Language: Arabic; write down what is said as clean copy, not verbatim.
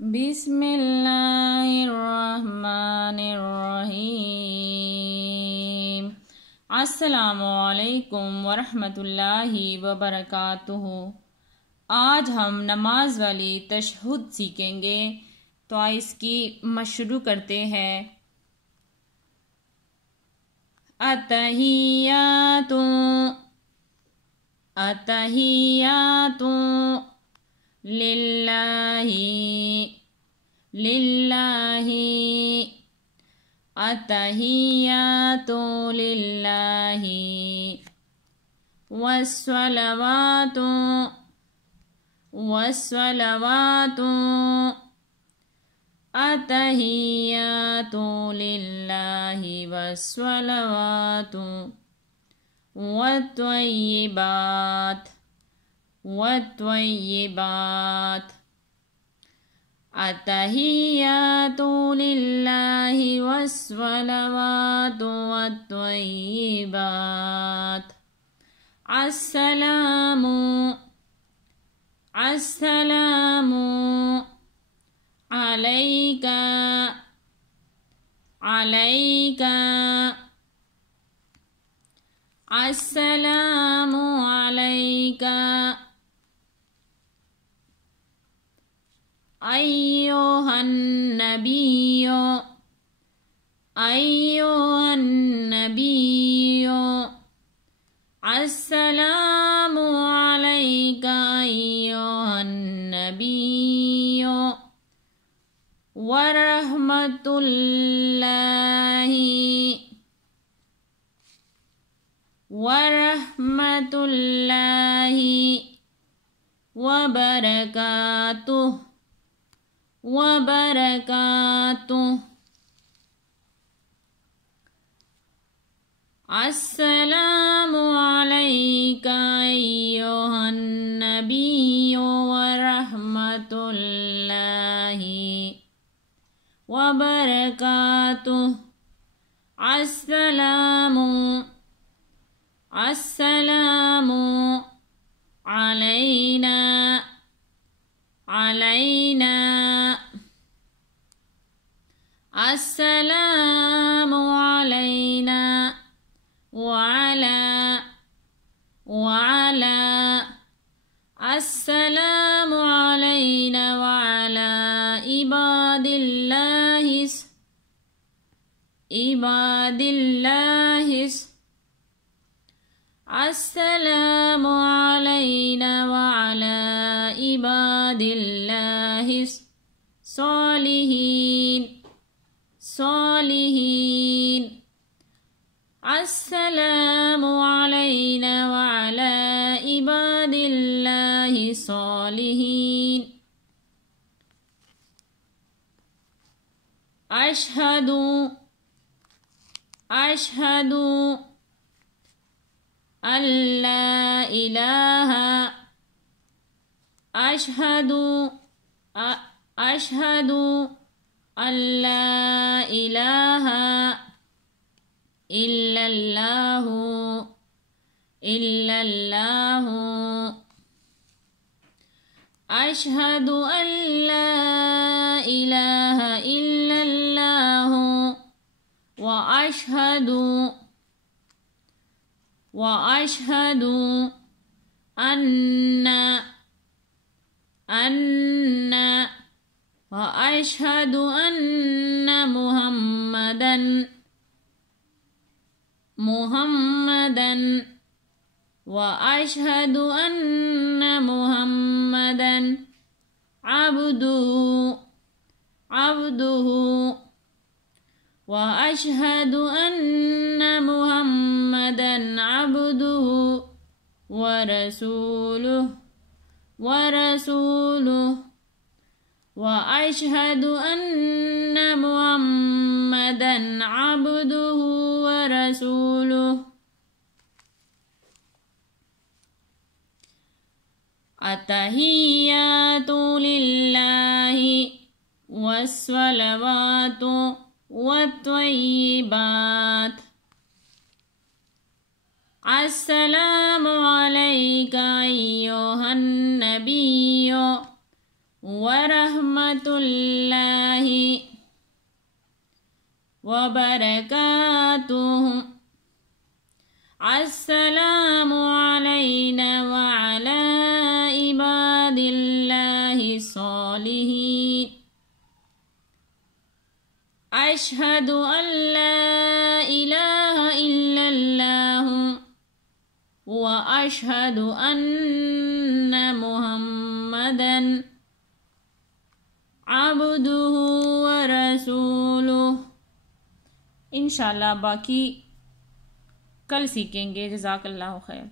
بسم اللہ الرحمن الرحیم۔ السلام علیکم ورحمۃ اللہ وبرکاتہ۔ آج ہم نماز والی تشہد سیکھیں گے، تو اس کی مشروع کرتے ہیں۔ اتحیات اتحیات للہ للہ اتحیات للہ والصلوات والصلوات اتحیات للہ والصلوات والطیبات والطیبات اتحیات للہ والصلوات والطیبات۔ السلام السلام عليك عليك السلام عليك أيها النبي أيها النبي السلام عليك أيها النبي ورحمة الله وبركاته وبركاته۔ السلام عليك أيها النبي ورحمة الله وبركاته۔ السلام السلام علينا علينا السلام علينا وعلى السلام علينا وعلى عباد الله السلام علينا وعلى عباد الله الصالحين السلام علينا وعلى عباد الله الصالحين۔ أشهد أن لا إله أشهد أن لا إله إلا الله أشهد أن لا إله إلا الله وأشهد أن وأشهد أن محمدا وأشهد أن محمدا عبده وأشهد أن محمدا عبده ورسوله وأشهد أن محمدا عبده ورسوله۔ التحيات لله والصلوات والطيبات۔ السلام عليك أيها النبي ورحمۃ اللہ وبرکاتہ. السلام علینا وعلی عباد اللہ الصالحین. اشہد ان لا الہ الا اللہ واشہد ان محمدا عبدہ ورسولہ. انشاءاللہ باقی کل سیکھیں گے. جزاک اللہ خیر.